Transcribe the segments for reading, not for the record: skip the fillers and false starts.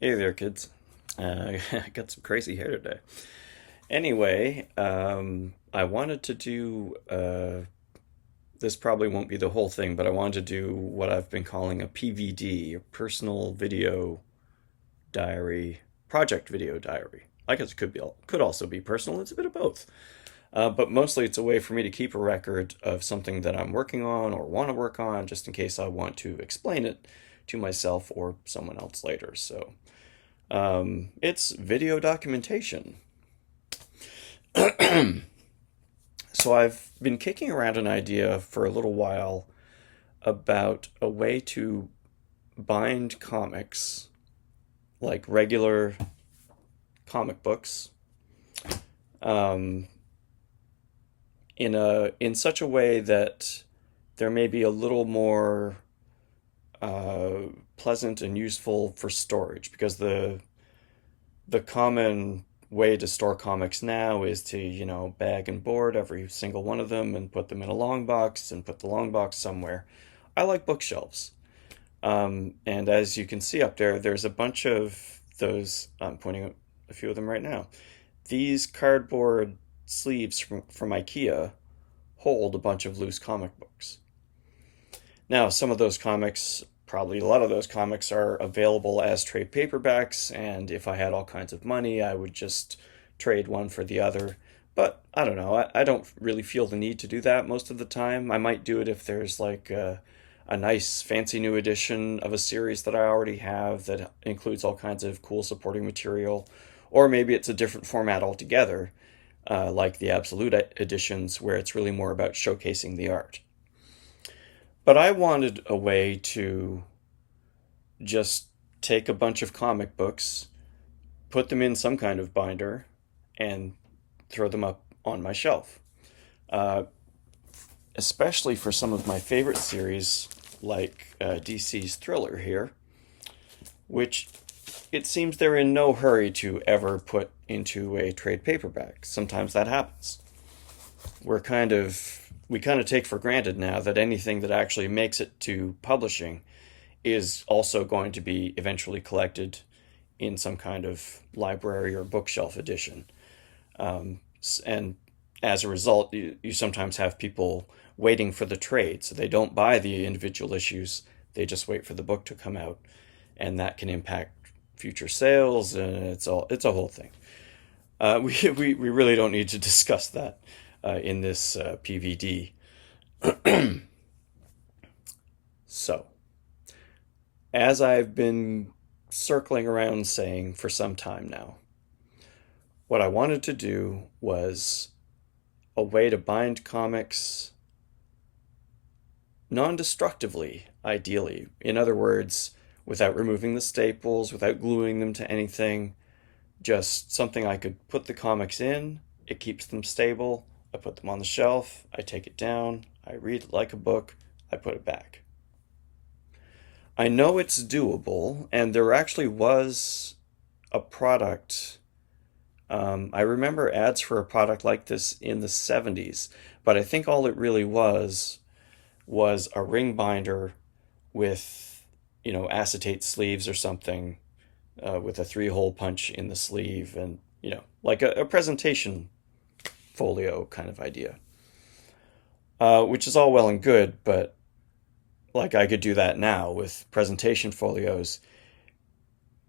Hey there, kids. I got some crazy hair today. Anyway, I wanted to do, this probably won't be the whole thing, but I wanted to do what I've been calling a PVD, a personal video diary, project video diary. I guess it could also be personal. It's a bit of both. But mostly it's a way for me to keep a record of something that I'm working on or want to work on, just in case I want to explain it to myself or someone else later. So. It's video documentation. So I've been kicking around an idea for a little while about a way to bind comics, like regular comic books, um, in such a way that there may be a little more pleasant and useful for storage, because the common way to store comics now is to, bag and board every single one of them and put them in a long box and put the long box somewhere. I like bookshelves. And as you can see up there, there's a bunch of those. I'm pointing at a few of them right now. These cardboard sleeves from IKEA hold a bunch of loose comic books. Now, some of those comics, probably a lot of those comics, are available as trade paperbacks, and if I had all kinds of money, I would just trade one for the other. But I don't know, I don't really feel the need to do that most of the time. I might do it if there's like a nice fancy new edition of a series that I already have that includes all kinds of cool supporting material, or maybe it's a different format altogether, like the Absolute editions where it's really more about showcasing the art. But I wanted a way to just take a bunch of comic books, put them in some kind of binder, and throw them up on my shelf. Uh, Especially for some of my favorite series, like DC's Thriller here, which it seems they're in no hurry to ever put into a trade paperback. Sometimes that happens. We kind of take for granted now that anything that actually makes it to publishing is also going to be eventually collected in some kind of library or bookshelf edition. And as a result, you sometimes have people waiting for the trade, so they don't buy the individual issues, they just wait for the book to come out, and that can impact future sales, and it's a whole thing. We really don't need to discuss that in this PVD. So, as I've been circling around saying for some time now, what I wanted to do was a way to bind comics non-destructively, ideally. In other words, without removing the staples, without gluing them to anything, just something I could put the comics in, it keeps them stable, I put them on the shelf, I take it down, I read it like a book, I put it back. I know it's doable, and there actually was a product. I remember ads for a product like this in the 70s, but I think all it really was a ring binder with, acetate sleeves or something, with a three-hole punch in the sleeve, and, like a presentation folio kind of idea. Which is all well and good, but like I could do that now with presentation folios.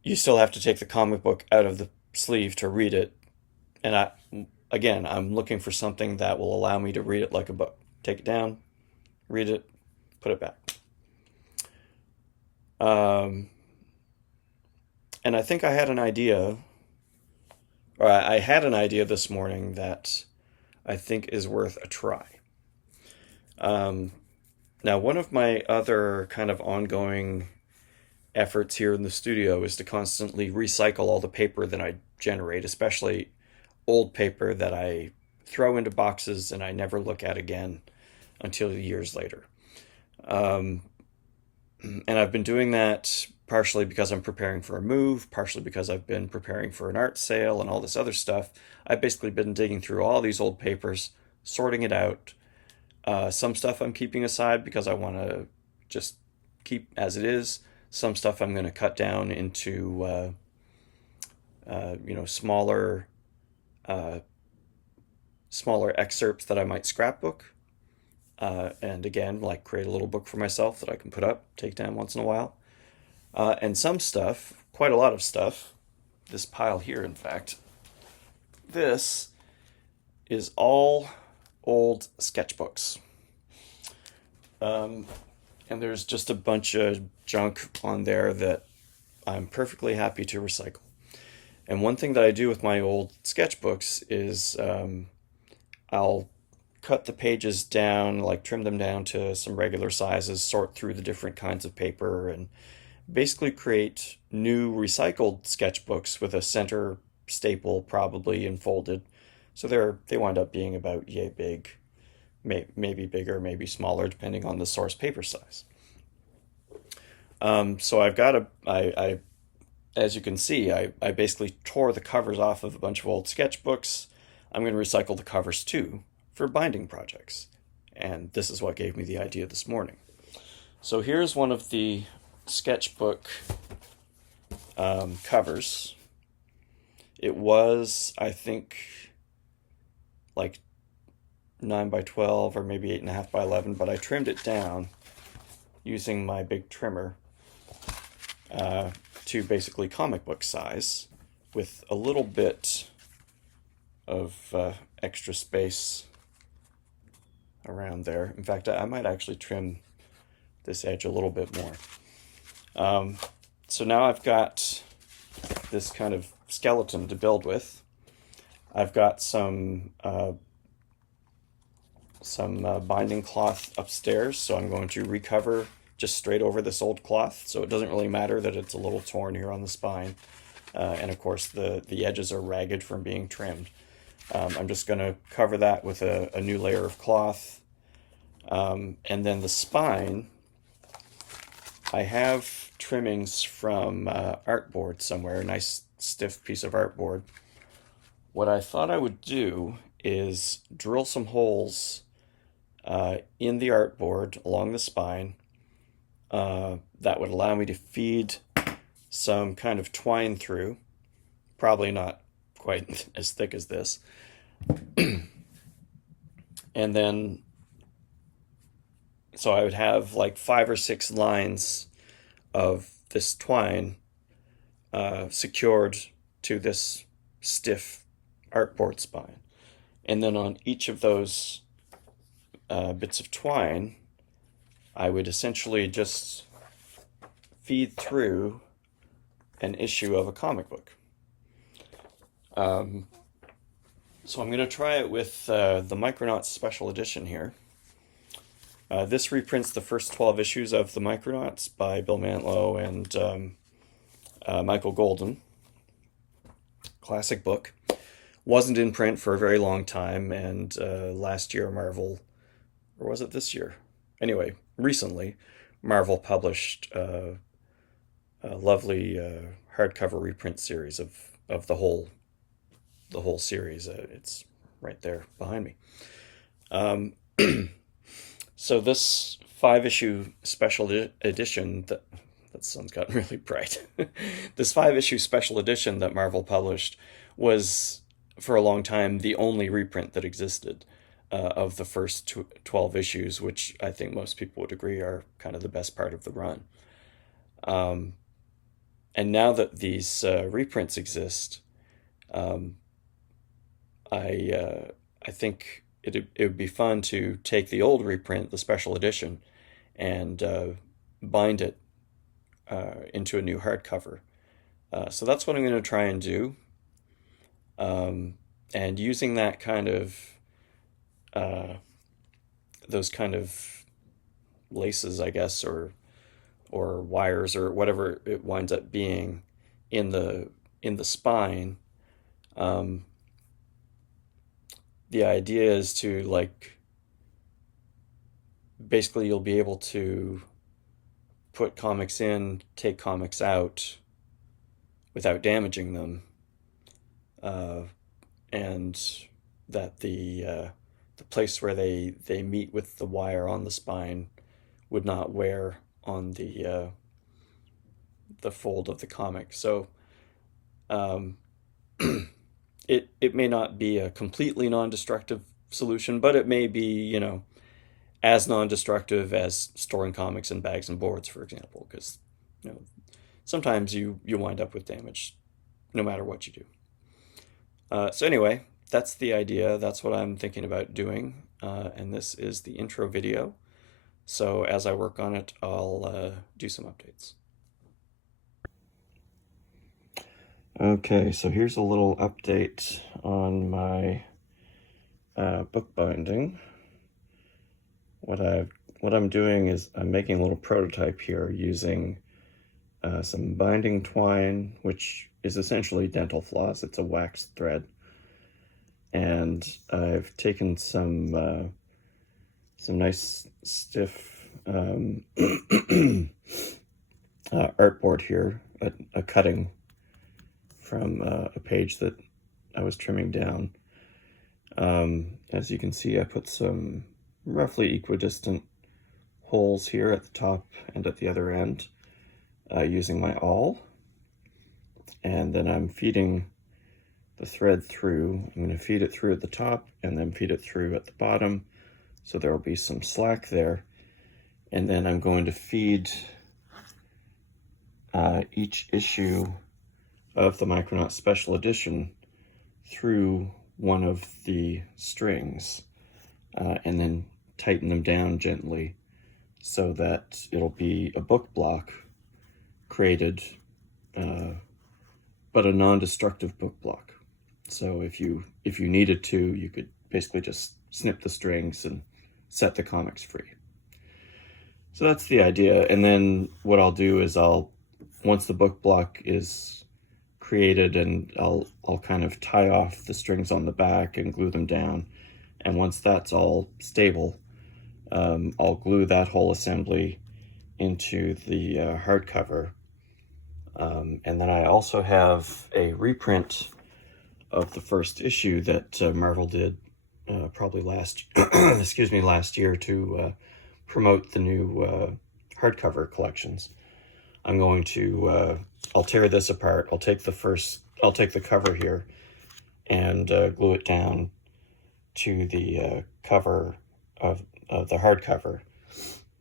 You still have to take the comic book out of the sleeve to read it. And again, I'm looking for something that will allow me to read it like a book. Take it down, read it, put it back. Um, and I think I had an idea, or I had an idea this morning that I think is worth a try. Um, Now, one of my other kind of ongoing efforts here in the studio is to constantly recycle all the paper that I generate, especially old paper that I throw into boxes and I never look at again until years later. Um, and I've been doing that partially because I'm preparing for a move, partially because I've been preparing for an art sale and all this other stuff. I've basically been digging through all these old papers, sorting it out. Some stuff I'm keeping aside because I want to just keep as it is. Some stuff I'm going to cut down into smaller uh, smaller excerpts that I might scrapbook. And again, like create a little book for myself that I can put up, take down once in a while. And some stuff, quite a lot of stuff, this pile here, in fact, this is all old sketchbooks. And there's just a bunch of junk on there that I'm perfectly happy to recycle. And one thing that I do with my old sketchbooks is I'll cut the pages down, like trim them down to some regular sizes, sort through the different kinds of paper, and basically create new recycled sketchbooks with a center staple probably enfolded. So they wind up being about yay big, maybe bigger, maybe smaller, depending on the source paper size. So I've got as you can see, I basically tore the covers off of a bunch of old sketchbooks. I'm going to recycle the covers too for binding projects. And this is what gave me the idea this morning. So here's one of the sketchbook covers. It was, I think, like 9 by 12 or maybe 8.5 by 11, but I trimmed it down using my big trimmer to basically comic book size with a little bit of extra space around there. In fact, I might actually trim this edge a little bit more. So now I've got this kind of skeleton to build with. I've got some binding cloth upstairs, so I'm going to recover just straight over this old cloth, so it doesn't really matter that it's a little torn here on the spine. And of course the edges are ragged from being trimmed. I'm just going to cover that with a new layer of cloth. And then the spine, I have trimmings from artboard somewhere, a nice stiff piece of artboard. What I thought I would do is drill some holes in the artboard along the spine that would allow me to feed some kind of twine through, probably not quite as thick as this. And then, so I would have like 5 or 6 lines of this twine secured to this stiff artboard spine. And then on each of those bits of twine, I would essentially just feed through an issue of a comic book. So I'm going to try it with the Micronauts special edition here. This reprints the first 12 issues of the Micronauts by Bill Mantlo and Michael Golden. Classic book. Wasn't in print for a very long time, and last year Marvel, or was it this year? Anyway, recently Marvel published a lovely hardcover reprint series of the whole series. It's right there behind me. So this 5-issue special edition that sun's gotten really bright. This 5-issue special edition that Marvel published was for a long time the only reprint that existed of the first 12 issues, which I think most people would agree are kind of the best part of the run. And now that these reprints exist, I think it would be fun to take the old reprint, the special edition, and bind it into a new hardcover. So that's what I'm going to try and do. And using that kind of those kind of laces, I guess, or wires or whatever it winds up being in the spine. The idea is to, like, basically you'll be able to put comics in, take comics out without damaging them, and that the place where they meet with the wire on the spine would not wear on the the fold of the comic. So um, it may not be a completely non-destructive solution, but it may be, you know, as non-destructive as storing comics in bags and boards, for example, because you know sometimes you wind up with damage no matter what you do. So anyway, that's the idea. That's what I'm thinking about doing, and this is the intro video. So as I work on it, I'll do some updates. Okay, so here's a little update on my bookbinding. What I'm doing is I'm making a little prototype here using some binding twine, which is essentially dental floss. It's a waxed thread, and I've taken some nice stiff artboard here, a cutting from a page that I was trimming down. As you can see, I put some roughly equidistant holes here at the top and at the other end using my awl. And then I'm feeding the thread through. I'm going to feed it through at the top and then feed it through at the bottom. So there will be some slack there. And then I'm going to feed each issue of the Micronauts Special Edition through one of the strings and then tighten them down gently so that it'll be a book block created, but a non-destructive book block. So if you needed to, you could basically just snip the strings and set the comics free. So that's the idea. And then what I'll do is once the book block is created, and I'll kind of tie off the strings on the back and glue them down. And once that's all stable, I'll glue that whole assembly into the hardcover. And then I also have a reprint of the first issue that Marvel did probably last year to promote the new hardcover collections. I'm going to I'll tear this apart. I'll take the cover here and glue it down to the cover of the hardcover.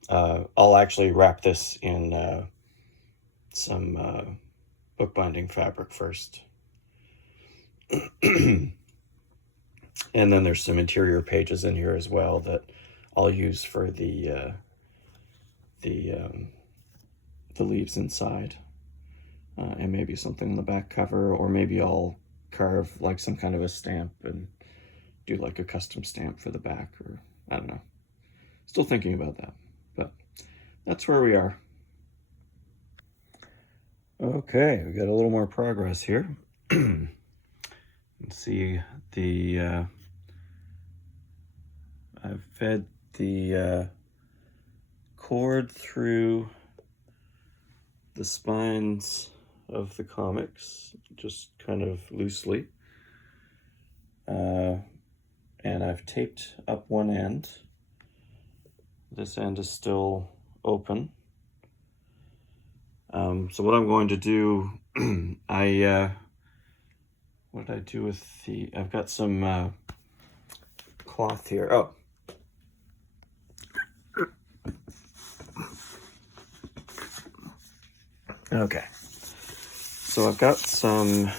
I'll actually wrap this in some bookbinding fabric first. And then there's some interior pages in here as well that I'll use for the leaves inside, and maybe something on the back cover, or maybe I'll carve like some kind of a stamp and do like a custom stamp for the back, or I don't know. Still thinking about that, but that's where we are. Okay, we got a little more progress here. You can see I've fed the cord through the spines of the comics, just kind of loosely. And I've taped up one end. This end is still open. So what I'm going to do, what did I do with I've got some cloth here. Oh. Okay. So I've got some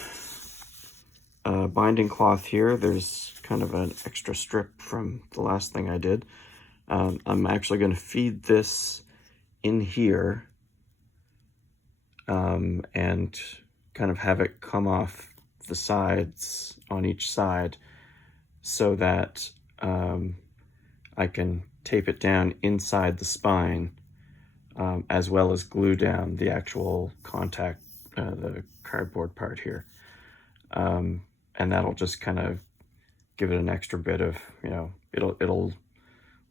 binding cloth here. There's kind of an extra strip from the last thing I did. I'm actually going to feed this in here and kind of have it come off the sides on each side so that I can tape it down inside the spine, as well as glue down the actual contact, the cardboard part here. And that'll just kind of give it an extra bit of, you know, it'll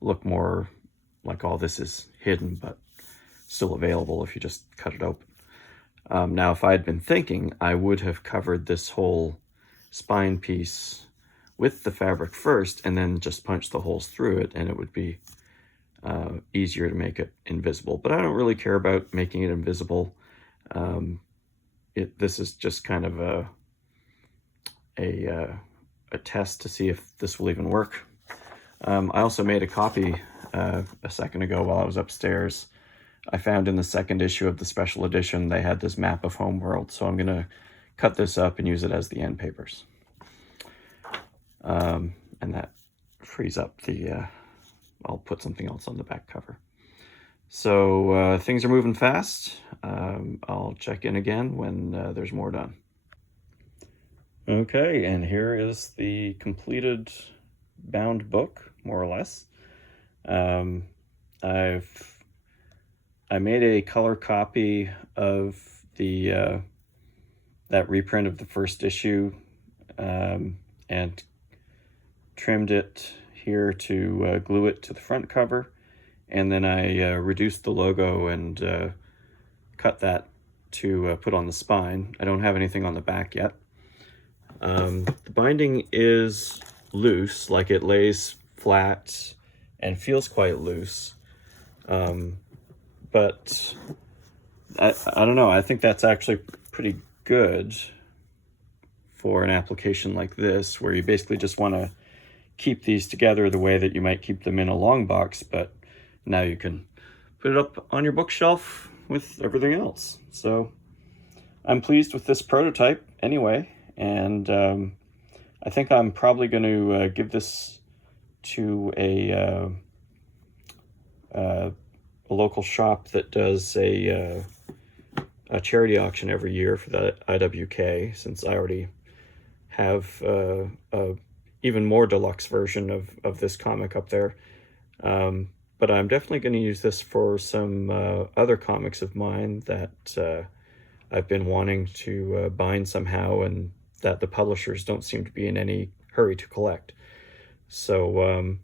look more like all this is hidden, but still available if you just cut it open. Now, if I'd been thinking, I would have covered this whole spine piece with the fabric first and then just punch the holes through it, and it would be easier to make it invisible. But I don't really care about making it invisible. This is just kind of a test to see if this will even work. I also made a copy a second ago while I was upstairs. I found in the second issue of the special edition they had this map of Homeworld, so I'm going to cut this up and use it as the end papers. And that frees up the, I'll put something else on the back cover. So things are moving fast. I'll check in again when there's more done. Okay, and here is the completed bound book, more or less. I made a color copy of the that reprint of the first issue, and trimmed it here to glue it to the front cover, and then I reduced the logo and cut that to put on the spine. I don't have anything on the back yet. The binding is loose, like it lays flat and feels quite loose, but I don't know, I think that's actually pretty good for an application like this, where you basically just want to keep these together the way that you might keep them in a long box, but now you can put it up on your bookshelf with everything else. So I'm pleased with this prototype anyway, and I think I'm probably going to give this to a local shop that does a charity auction every year for the IWK, since I already have a even more deluxe version of this comic up there. But I'm definitely going to use this for some other comics of mine that I've been wanting to bind somehow, and that the publishers don't seem to be in any hurry to collect. So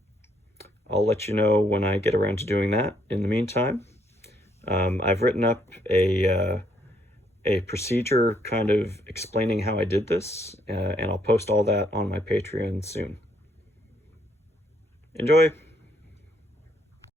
I'll let you know when I get around to doing that. In the meantime, I've written up a procedure kind of explaining how I did this, and I'll post all that on my Patreon soon. Enjoy!